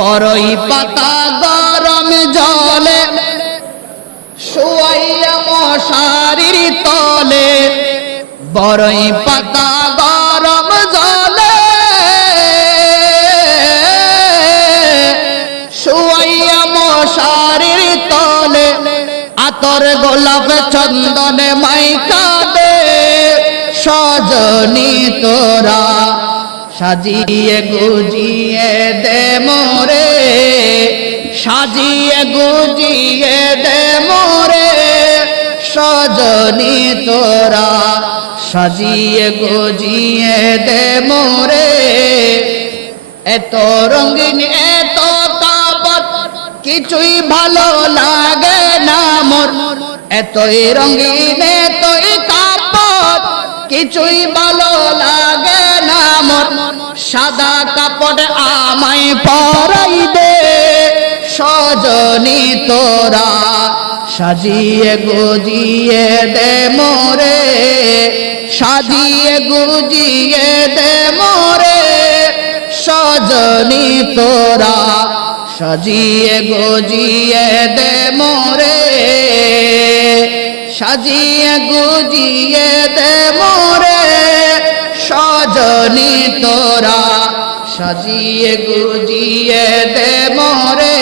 বড়ই পাতা গরম জলে শুয়াইয়া মশারির তলে, বড়ই পাতা গরম জলে শুয়াইয়া মশারির তলে, আতর গোলাপ চন্দনে মাইকা দে সজনী তোরা, সাজিয়ে গুজিয়ে দে মোরে, সাজিয়ে গুজিয়ে দে মোরে সজনী তোরা, সাজিয়ে গুজিয়ে দে মোরে। এত রঙিন এত তাবৎ কিছুই ভালো লাগে না মোর, এতই রঙিন এতই তাবৎ কিছুই ভালো লাগে না মোর, সাদা কাপড় আমায় পরাই দে সজনী তোরা, সাজিয়ে গুজিয়ে দে মোরে, সাজিয়ে গুজিয়ে দে মোরে সজনী তোরা, সাজিয়ে গুজিয়ে দে মোরে, সাজিয়ে গুজিয়ে দে মোরে সজনী তোরা, সাজিয়ে গুজিয়ে দে মোরে।